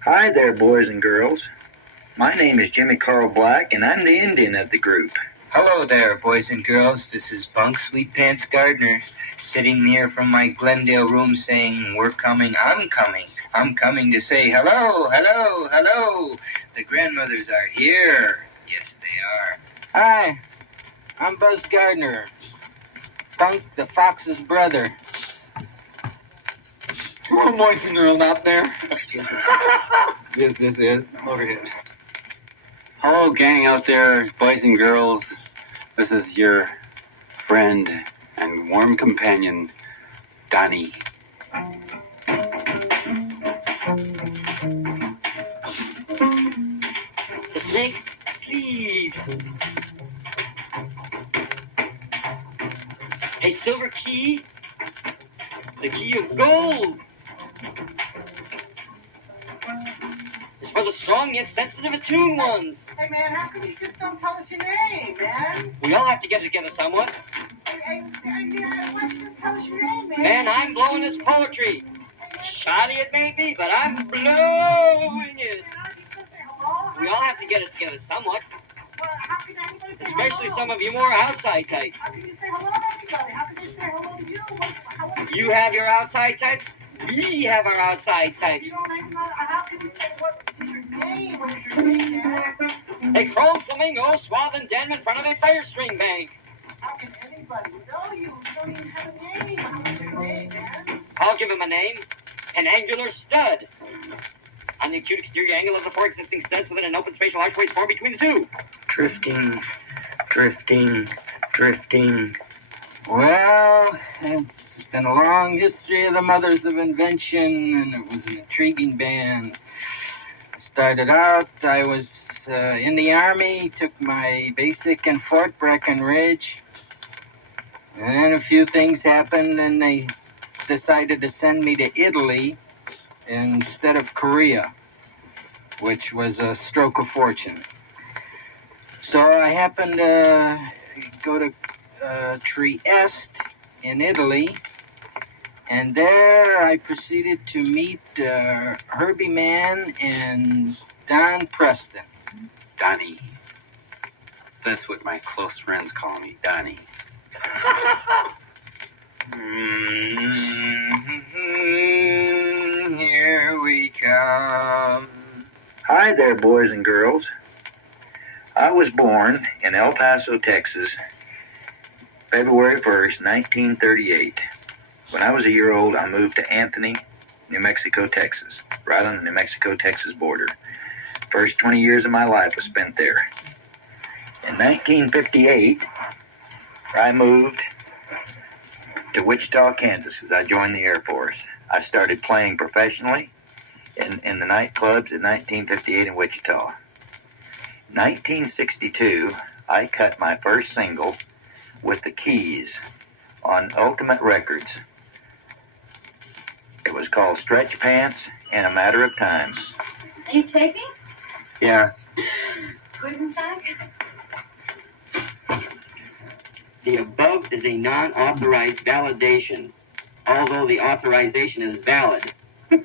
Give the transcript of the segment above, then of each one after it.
Hi there, boys and girls. My name is Jimmy Carl Black, and I'm the Indian of the group. Hello there, boys and girls. This is Bunk Sweet Pants Gardner, sitting here from my Glendale room saying, we're coming, I'm coming. I'm coming to say hello, hello, hello. The grandmothers are here. Yes, they are. Hi, I'm Buzz Gardner, Bunk the Fox's brother. Little boys and girls out there. This is Motorhead. Hello, gang out there, boys and girls. This is your friend and warm companion, Donnie. The snake sleeves. A silver key. The key of gold. It's for the strong yet sensitive attuned ones. Hey, man, how come you just don't tell us your name, man? We all have to get together somewhat. Hey, why don't you just tell us your name, man? Man, I'm blowing this poetry. Shoddy it may be, but I'm blowing it. We all have to get it together somewhat. Well, how can anybody say Especially hello? some of you more outside types. How can you say hello to anybody? How can they say hello to you? You have your outside types. We have our outside types. You don't even know. How can you say what's your name? What is your name, man? A crow flamingo swathed in denim in front of a fire string bank. How can anybody know you? You don't even have a name. What's your name, man? I'll give him a name. An angular stud. On the acute exterior angle of the four existing studs within an open spatial archway is formed between the two. Drifting, drifting, drifting. Well, it's been a long history of the mothers of invention, and it was an intriguing band. Started out, I was in the Army, took my basic in Fort Breckenridge. And then a few things happened, and they decided to send me to Italy instead of Korea, which was a stroke of fortune. So I happened to go to Trieste in Italy, and there I proceeded to meet Herbie Mann and Don Preston. Donnie. That's what my close friends call me, Donnie. Here we come. Hi there, boys and girls. I was born in El Paso, Texas, February 1st, 1938. When I was a year old, I moved to Anthony, New Mexico, Texas, right on the New Mexico-Texas border. First 20 years of my life was spent there. In 1958, I moved to Wichita, Kansas, as I joined the Air Force. I started playing professionally in the nightclubs in 1958 in Wichita. 1962, I cut my first single with the Keys on Ultimate Records. It was called Stretch Pants in a Matter of Time. Are you taping? Yeah. Good and back? The above is a non-authorized validation, although the authorization is valid. How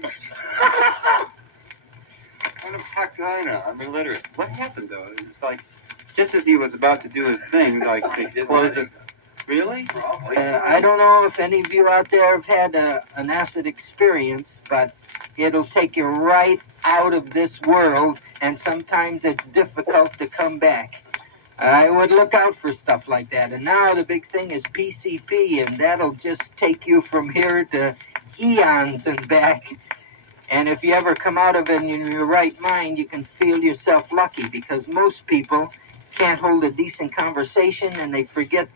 the fuck do I know? I'm illiterate. What happened though? It's like, just as he was about to do his thing, like they closed it. Really? I don't know if any of you out there have had an acid experience, but it'll take you right out of this world, and sometimes it's difficult to come back. I would look out for stuff like that. And now the big thing is PCP, and that'll just take you from here to eons and back. And if you ever come out of it in your right mind, you can feel yourself lucky, because most people can't hold a decent conversation, and they forget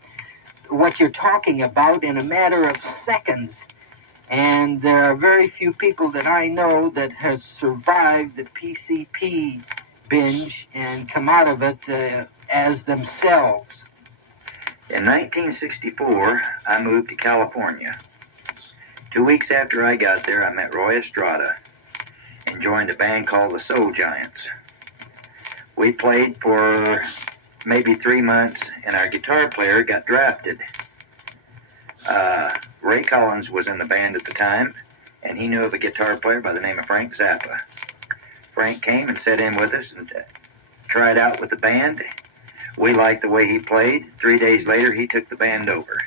what you're talking about in a matter of seconds. And there are very few people that I know that has survived the PCP binge and come out of it as themselves. In 1964, I moved to California. 2 weeks after I got there, I met Roy Estrada and joined a band called the Soul Giants. We played for maybe 3 months, and our guitar player got drafted. Ray Collins was in the band at the time, and he knew of a guitar player by the name of Frank Zappa. Frank came and sat in with us and tried out with the band. We liked the way he played. 3 days later, he took the band over.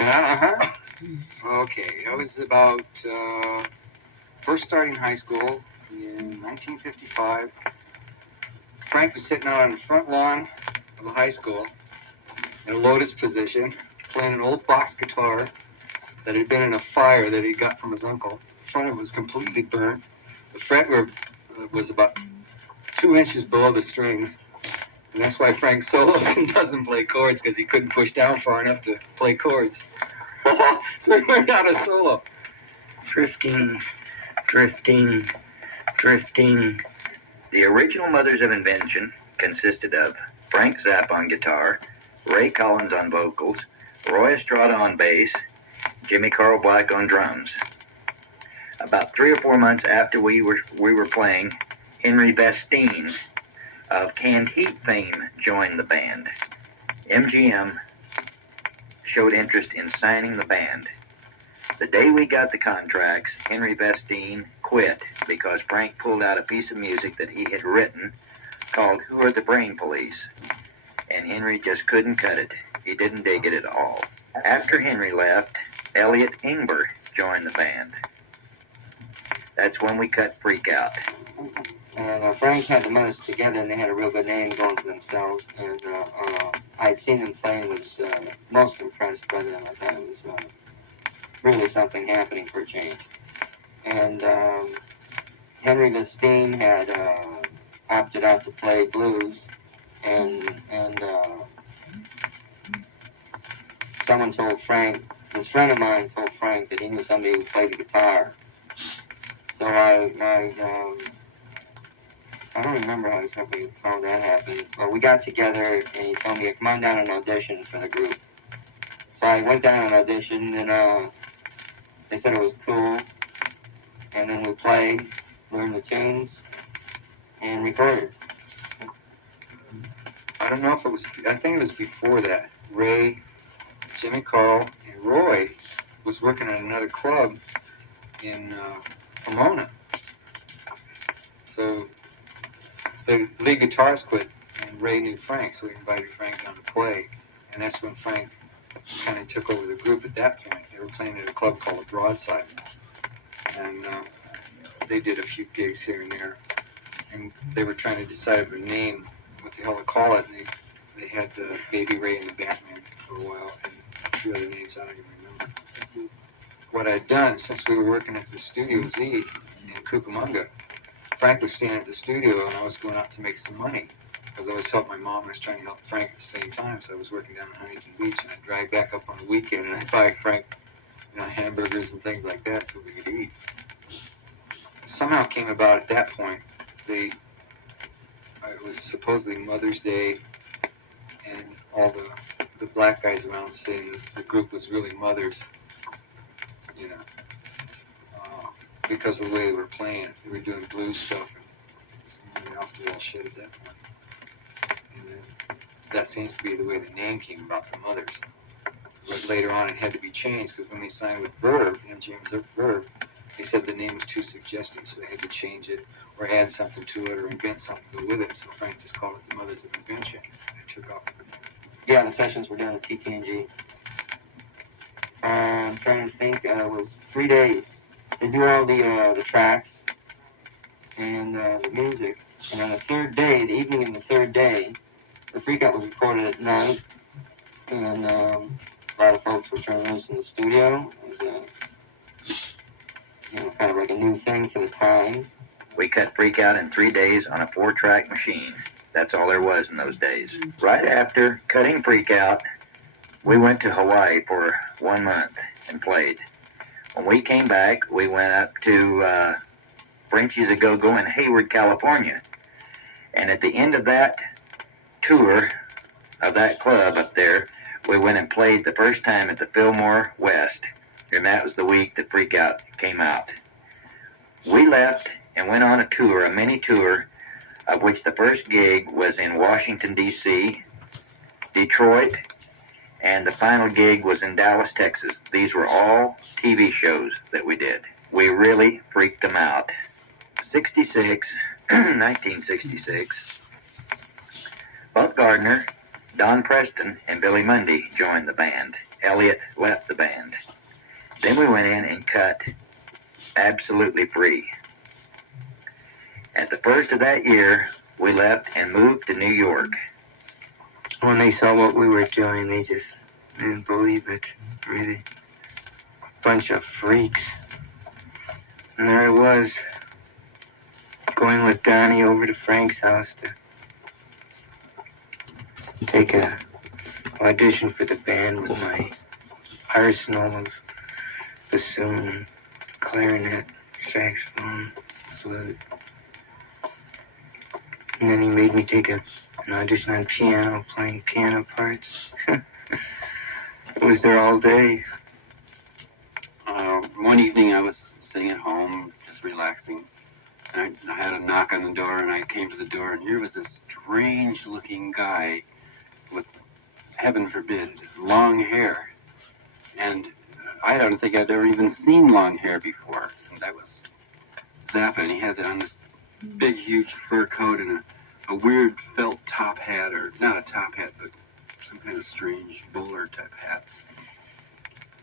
Okay, I was about first starting high school in 1955. Frank was sitting out on the front lawn of the high school in a lotus position, playing an old box guitar that had been in a fire that he got from his uncle. The front of it was completely burnt. The fretwork was about 2 inches below the strings. And that's why Frank solos and doesn't play chords, because he couldn't push down far enough to play chords. So he learned how to solo. Drifting, drifting, drifting. The original Mothers of Invention consisted of Frank Zappa on guitar, Ray Collins on vocals, Roy Estrada on bass, Jimmy Carl Black on drums. About 3 or 4 months after we were playing, Henry Vestine of Canned Heat fame joined the band. MGM showed interest in signing the band. The day we got the contracts, Henry Vestine quit because Frank pulled out a piece of music that he had written called Who Are the Brain Police? And Henry just couldn't cut it. He didn't dig it at all. After Henry left, Elliott Ingbar joined the band. That's when we cut Freak Out. And Frank had the Mothers together, and they had a real good name going for themselves. And I'd seen them play and was most impressed by them. I thought it was really something happening for a change. And Henry Vestine had opted out to play blues, and someone told Frank, this friend of mine told Frank that he knew somebody who played the guitar. So I don't remember how that happened, but we got together and he told me to come on down and audition for the group. So I went down and auditioned, and they said it was cool, and then we played, learned the tunes, and recorded. I don't know if it was, I think it was before that. Ray, Jimmy Carl, and Roy was working at another club in Pomona. So the lead guitarist quit, and Ray knew Frank, so he invited Frank down to play. And that's when Frank kind of took over the group at that point. They were playing at a club called Broadside. And they did a few gigs here and there. And they were trying to decide a name, what the hell to call it. And they had Baby Ray and the Batman for a while, and a few other names I don't even remember. What I'd done, since we were working at the Studio Z in Cucamonga, Frank was staying at the studio, and I was going out to make some money, because I was helping my mom, and I was trying to help Frank at the same time. So I was working down in Huntington Beach, and I'd drive back up on the weekend, and I'd buy Frank, hamburgers and things like that so we could eat. Somehow it came about at that point. It was supposedly Mother's Day, and all the black guys around saying the group was really mothers, because of the way they were playing it. They were doing blues stuff and some off the wall shit at that point. And then that seems to be the way the name came about, the Mothers. But later on, it had to be changed because when they signed with Verve, MGM Verve, they said the name was too suggestive, so they had to change it or add something to it or invent something with it. So Frank just called it the Mothers of Invention. It took off. Yeah, the sessions were done at TKNG. I'm trying to think. It was 3 days. They do all the tracks and the music. And on the third day, the evening of the third day, the Freakout was recorded at night. And a lot of folks were turned loose in the studio. It was kind of like a new thing for the time. We cut Freakout in 3 days on a 4-track machine. That's all there was in those days. Right after cutting Freakout, we went to Hawaii for 1 month and played. When we came back, we went up to Frenchie's A Go-Go in Hayward, California. And at the end of that tour of that club up there, we went and played the first time at the Fillmore West. And that was the week that Freakout came out. We left and went on a tour, a mini tour, of which the first gig was in Washington, D.C., Detroit, and the final gig was in Dallas, Texas. These were all TV shows that we did. We really freaked them out. 1966, both Gardner, Don Preston, and Billy Mundy joined the band. Elliott left the band. Then we went in and cut absolutely free. At the first of that year, we left and moved to New York. When they saw what we were doing, they just didn't believe it, really. Bunch of freaks. And there I was, going with Donnie over to Frank's house to take a audition for the band with my arsenal of bassoon, clarinet, saxophone, flute. And then he made me take an audition on piano, playing piano parts. I was there all day. One evening I was sitting at home, just relaxing, and I had a knock on the door, and I came to the door, and here was this strange-looking guy with, heaven forbid, long hair. And I don't think I'd ever even seen long hair before. And that was Zappa, and he had on this big, huge fur coat and a weird felt top hat, or not a top hat, but some kind of strange bowler-type hat.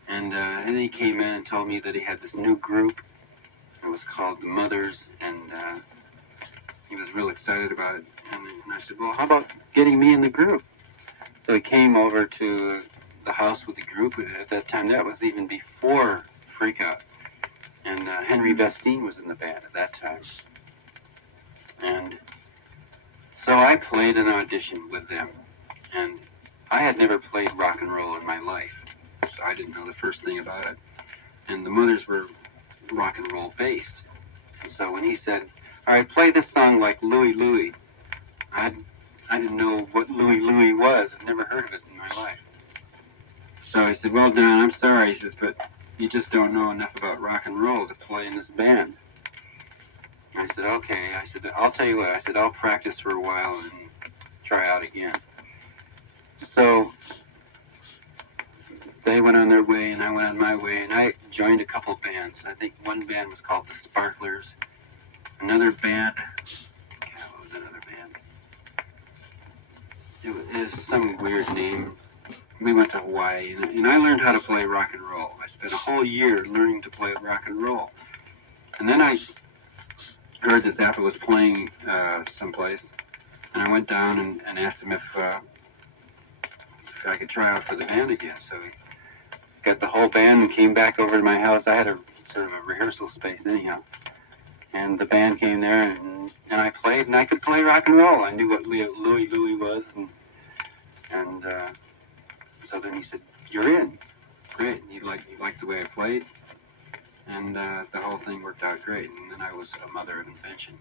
And then he came in and told me that he had this new group. It was called The Mothers, and he was real excited about it. And I said, well, how about getting me in the group? So he came over to the house with the group. At that time, that was even before Freakout. And Henry Vestine was in the band at that time. And so I played an audition with them. And I had never played rock and roll in my life. So I didn't know the first thing about it. And the Mothers were rock and roll based. And so when he said, all right, play this song like Louie Louie, I didn't know what Louie Louie was. I'd never heard of it in my life. So I said, well, Don, I'm sorry. He says, but you just don't know enough about rock and roll to play in this band. I said, okay. I said, I'll tell you what. I said, I'll practice for a while and try out again. So they went on their way, and I went on my way, and I joined a couple bands. I think one band was called the Sparklers. Another band, what was another band? It was some weird name. We went to Hawaii, and I learned how to play rock and roll. I spent a whole year learning to play rock and roll. And then I heard that Zappa was playing someplace, and I went down and asked him if I could try out for the band again. So he got the whole band and came back over to my house. I had a sort of a rehearsal space anyhow. And the band came there, and I played, and I could play rock and roll. I knew what Louie Louie was, and so then he said, you're in. Great. You liked the way I played, and the whole thing worked out great. And then I was a mother of invention.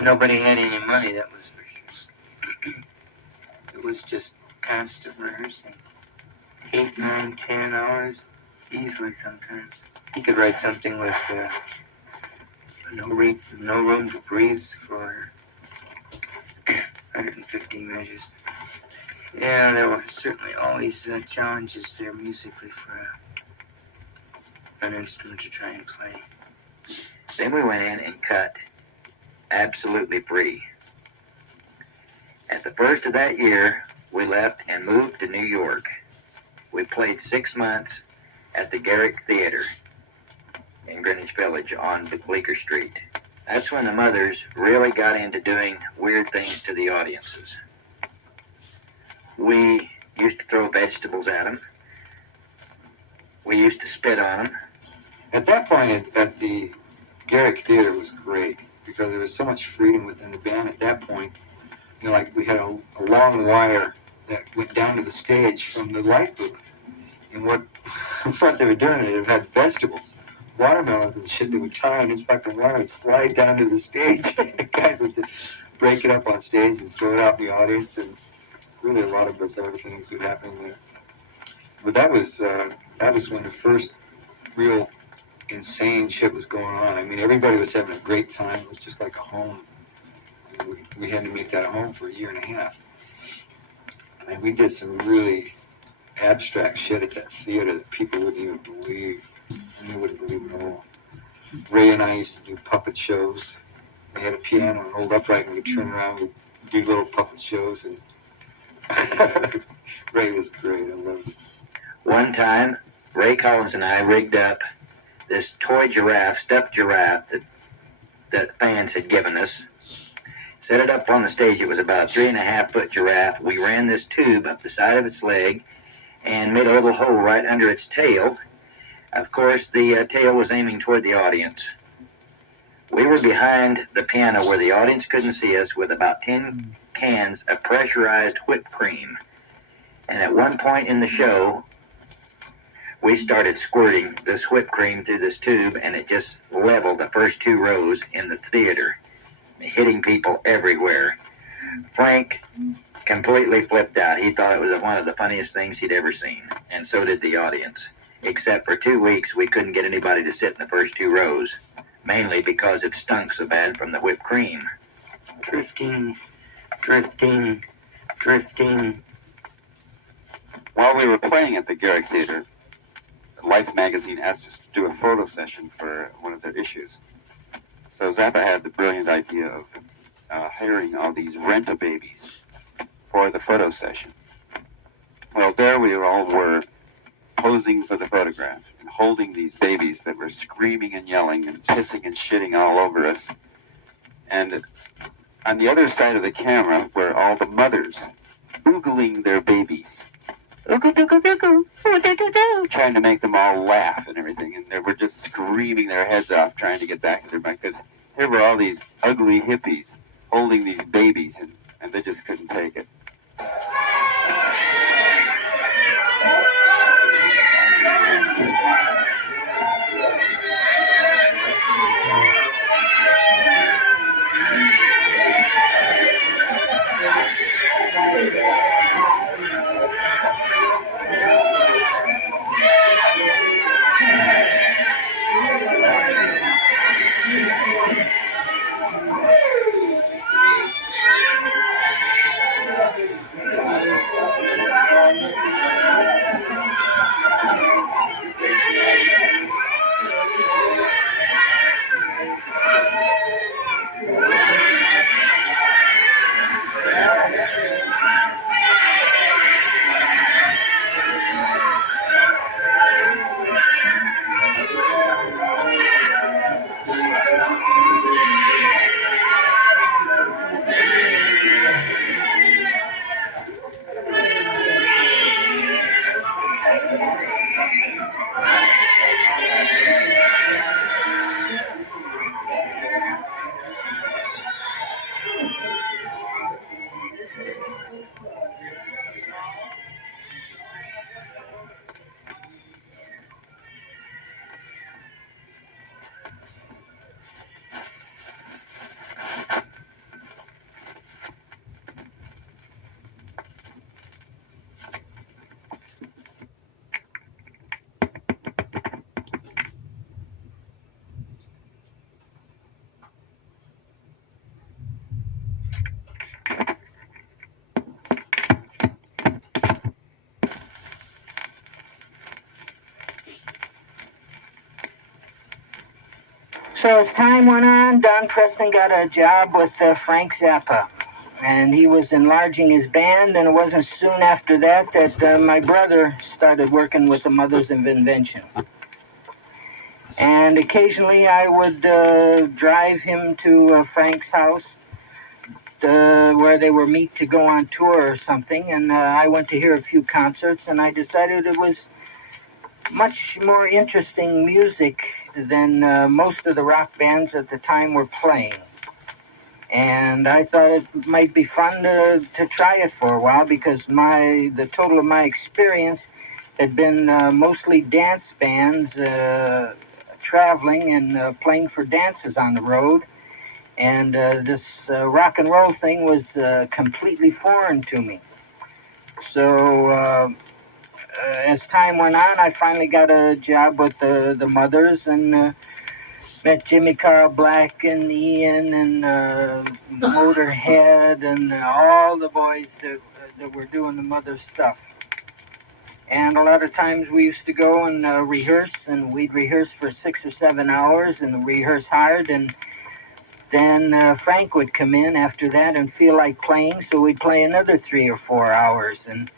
Nobody had any money, that was for sure. It was just constant rehearsing. 8, 9, 10 hours, easily sometimes. He could write something with no room to breathe for 150 measures. Yeah, there were certainly all these challenges there musically for an instrument to try and play. Then we went in and cut absolutely free. At the first of that year, we left and moved to New York. We played 6 months at the Garrick Theater in Greenwich Village on Bleecker Street. That's when the mothers really got into doing weird things to the audiences. We used to throw vegetables at them. We used to spit on them. At that point, at the Garrick Theater was great because there was so much freedom within the band at that point. You know, like we had a long wire that went down to the stage from the light booth. And what they were doing, it had vegetables, watermelons and shit that would tie on this fucking wire and slide down to the stage. The guys would just break it up on stage and throw it out in the audience, and really a lot of bizarre things would happen there. But that was when the first real insane shit was going on. I mean, everybody was having a great time. It was just like a home. And we had to make that a home for a year and a half. And we did some really abstract shit at that theater that people wouldn't even believe. And they wouldn't believe it at all. Ray and I used to do puppet shows. We had a piano and hold upright, and we'd turn around and do little puppet shows. And Ray was great. I loved it. One time, Ray Collins and I rigged up this toy giraffe, stuffed giraffe that fans had given us. Set it up on the stage. It was about a 3.5-foot giraffe. We ran this tube up the side of its leg and made a little hole right under its tail. Of course, the tail was aiming toward the audience. We were behind the piano where the audience couldn't see us with about 10 cans of pressurized whipped cream. And at one point in the show, we started squirting this whipped cream through this tube, and it just leveled the first 2 rows in the theater, hitting people everywhere. Frank completely flipped out. He thought it was one of the funniest things he'd ever seen, and so did the audience. Except for 2 weeks, we couldn't get anybody to sit in the first 2 rows, mainly because it stunk so bad from the whipped cream. Drifting, drifting, drifting. While we were playing at the Garrick Theater, Life magazine asked us to do a photo session for one of their issues. So Zappa had the brilliant idea of hiring all these rent-a-babies for the photo session. Well, there we all were, posing for the photograph and holding these babies that were screaming and yelling and pissing and shitting all over us. And on the other side of the camera were all the mothers oogling their babies. Trying to make them all laugh and everything, and they were just screaming their heads off trying to get back to their mind, because here were all these ugly hippies holding these babies, and they just couldn't take it. So as time went on, Don Preston got a job with Frank Zappa. And he was enlarging his band, and it wasn't soon after that that my brother started working with the Mothers of Invention. And occasionally I would drive him to Frank's house where they were meet to go on tour or something, and I went to hear a few concerts, and I decided it was much more interesting music than most of the rock bands at the time were playing. And I thought it might be fun to try it for a while, because the total of my experience had been mostly dance bands, traveling and playing for dances on the road. And this rock and roll thing was completely foreign to me. So as time went on, I finally got a job with the Mothers, and met Jimmy Carl Black and Ian and Motorhead and all the boys that were doing the Mother stuff. And a lot of times we used to go and rehearse, and we'd rehearse for 6 or 7 hours and rehearse hard, and then Frank would come in after that and feel like playing, so we'd play another 3 or 4 hours. And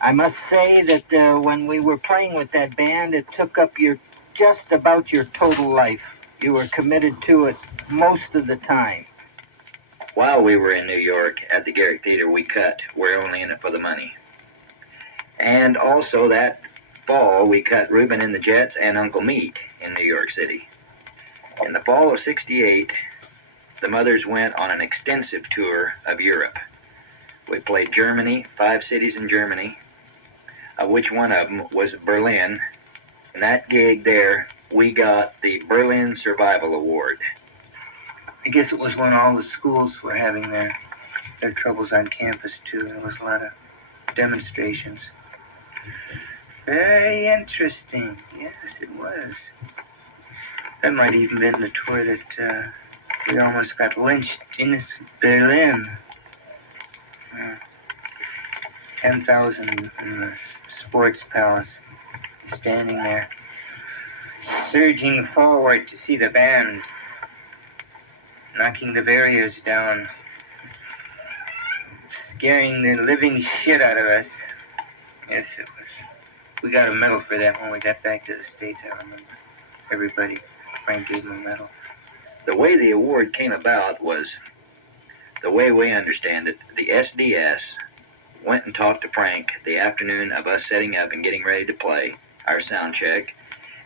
I must say that when we were playing with that band, it took up just about your total life. You were committed to it most of the time. While we were in New York at the Garrick Theater, we cut We're Only in It for the Money. And also that fall, we cut Reuben and the Jets and Uncle Meat in New York City. In the fall of '68, the Mothers went on an extensive tour of Europe. We played Germany, 5 cities in Germany, of which one of them was Berlin. And that gig there, we got the Berlin Survival Award. I guess it was when all the schools were having their troubles on campus, too. There was a lot of demonstrations. Very interesting. Yes, it was. That might even been the tour that we almost got lynched in Berlin. 10,000 in the Sports Palace, standing there, surging forward to see the band, knocking the barriers down, scaring the living shit out of us. Yes, it was. We got a medal for that when we got back to the States, I remember. Everybody, Frank gave them a medal. The way the award came about was, the way we understand it, the SDS went and talked to Frank the afternoon of us setting up and getting ready to play our sound check,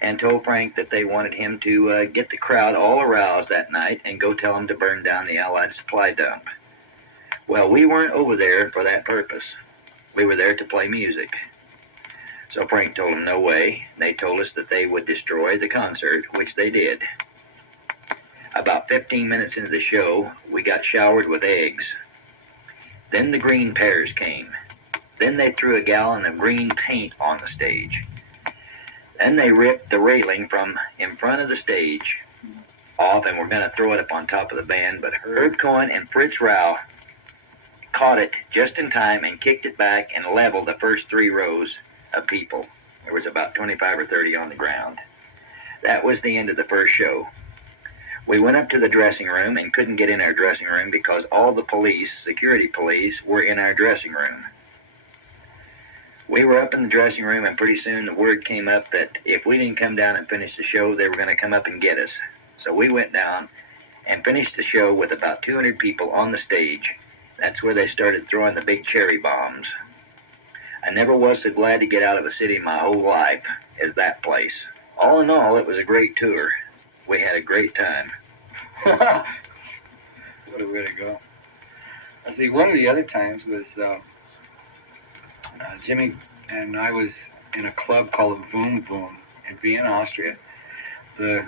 and told Frank that they wanted him to get the crowd all aroused that night and go tell them to burn down the Allied supply dump. Well, we weren't over there for that purpose. We were there to play music. So Frank told them no way. They told us that they would destroy the concert, which they did. About 15 minutes into the show, we got showered with eggs. Then the green pears came. Then they threw a gallon of green paint on the stage. Then they ripped the railing from in front of the stage off and were going to throw it up on top of the band, but Herb Cohen and Fritz Rau caught it just in time and kicked it back and leveled the first 3 rows of people. There was about 25 or 30 on the ground. That was the end of the first show. We went up to the dressing room and couldn't get in our dressing room because all the police, security police, were in our dressing room. We were up in the dressing room, and pretty soon the word came up that if we didn't come down and finish the show, they were going to come up and get us. So we went down and finished the show with about 200 people on the stage. That's where they started throwing the big cherry bombs. I never was so glad to get out of a city my whole life as that place. All in all, it was a great tour. We had a great time. What a way to go. I think one of the other times was Jimmy and I was in a club called Boom Boom in Vienna, Austria. The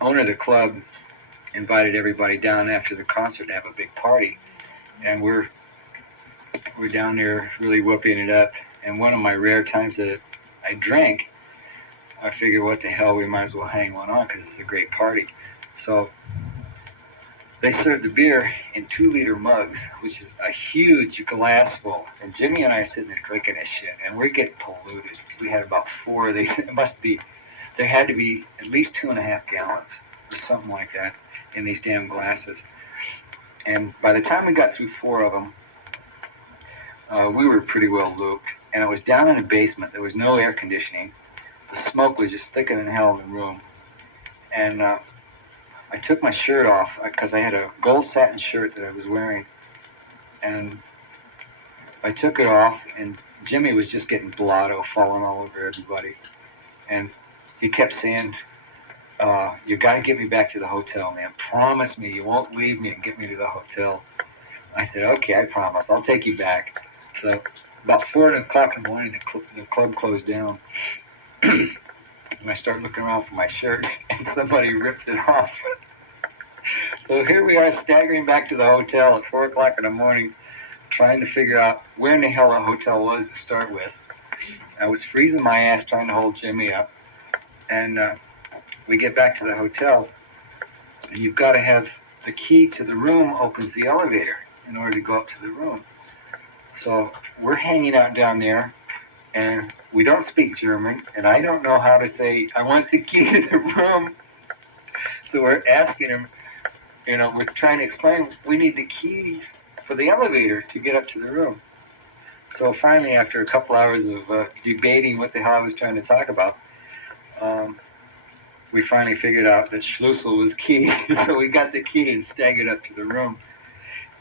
owner of the club invited everybody down after the concert to have a big party. And we're down there really whooping it up. And one of my rare times that I drank, I figured, what the hell, we might as well hang one on because it's a great party. So they served the beer in 2-liter mugs, which is a huge glass full. And Jimmy and I are sitting there drinking this shit, and we're getting polluted. We had about 4 of these. There had to be at least 2.5 gallons. or something like that in these damn glasses. And by the time we got through 4 of them, we were pretty well looped. And it was down in a basement. There was no air conditioning. The smoke was just thicker than hell in the room. And I took my shirt off because I had a gold satin shirt that I was wearing. And I took it off, and Jimmy was just getting blotto falling all over everybody. And he kept saying, you got to get me back to the hotel, man. Promise me you won't leave me and get me to the hotel. I said, okay, I promise. I'll take you back. So about 4 o'clock in the morning, the club closed down. And I start looking around for my shirt, and somebody ripped it off. So here we are staggering back to the hotel at 4 o'clock in the morning, trying to figure out where in the hell the hotel was to start with. I was freezing my ass trying to hold Jimmy up. And we get back to the hotel, and you've got to have the key to the room opens the elevator in order to go up to the room. So we're hanging out down there, and we don't speak German, and I don't know how to say, I want the key to the room. So we're asking him, we're trying to explain, we need the key for the elevator to get up to the room. So finally, after a couple hours of debating what the hell I was trying to talk about, we finally figured out that Schlussel was key. So we got the key and staggered up to the room.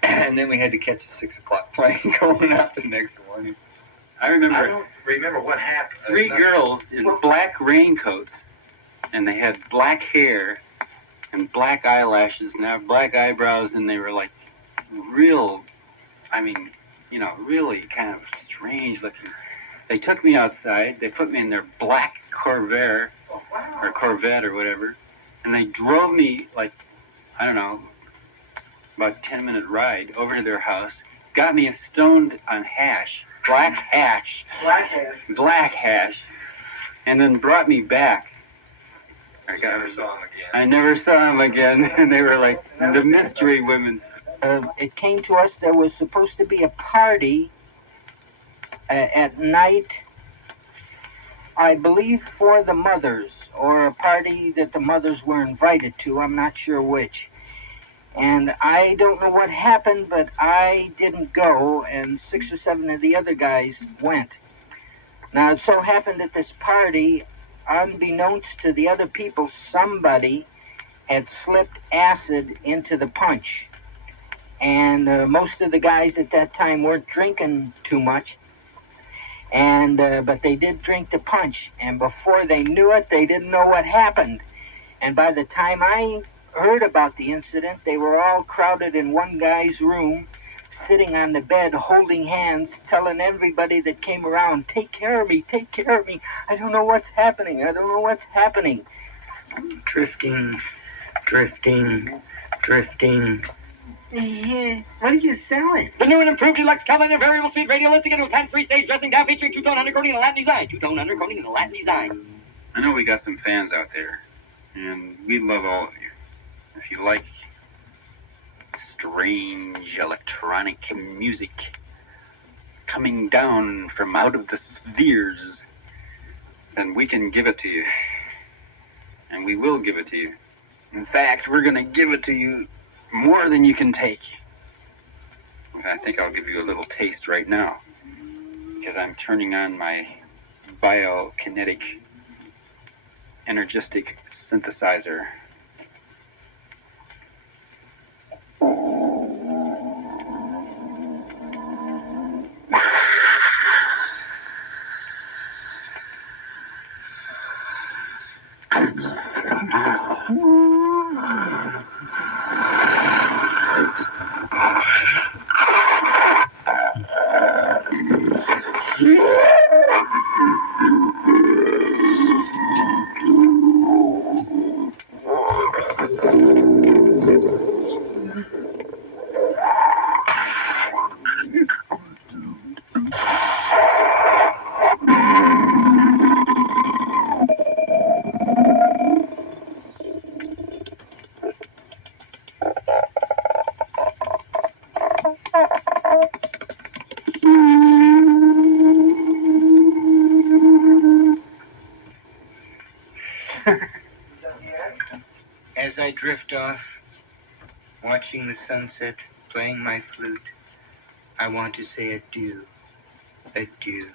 And then we had to catch a 6 o'clock plane going out the next morning. I I don't remember what happened. 3 girls in black raincoats, and they had black hair and black eyelashes and have black eyebrows, and they were like real, really kind of strange looking. They took me outside, they put me in their black Corvair, or Corvette or whatever, and they drove me about a 10-minute ride over to their house, got me stoned on hash, black hash, and then brought me back. I never saw him again, and they were like the mystery women. It came to us there was supposed to be a party at night, I believe for the mothers, or a party that the mothers were invited to, I'm not sure which. And I don't know what happened, but I didn't go, and 6 or 7 of the other guys went. Now, it so happened at this party, unbeknownst to the other people, somebody had slipped acid into the punch. And most of the guys at that time weren't drinking too much, but they did drink the punch. And before they knew it, they didn't know what happened. And by the time I heard about the incident, they were all crowded in one guy's room, sitting on the bed, holding hands, telling everybody that came around, take care of me, take care of me. I don't know what's happening. I don't know what's happening. Drifting. Yeah, what are you selling? The new and improved deluxe Cavalier variable speed radial lifting into a patent 3-stage dressing down featuring two-tone undercoating and a Latin design. Two-tone undercoating and a Latin design. I know we got some fans out there, and we love all of you. If you like strange electronic music coming down from out of the spheres, then we can give it to you. And we will give it to you. In fact, we're going to give it to you more than you can take. I think I'll give you a little taste right now, because I'm turning on my biokinetic energistic synthesizer. As drift off, watching the sunset, playing my flute, I want to say adieu, adieu.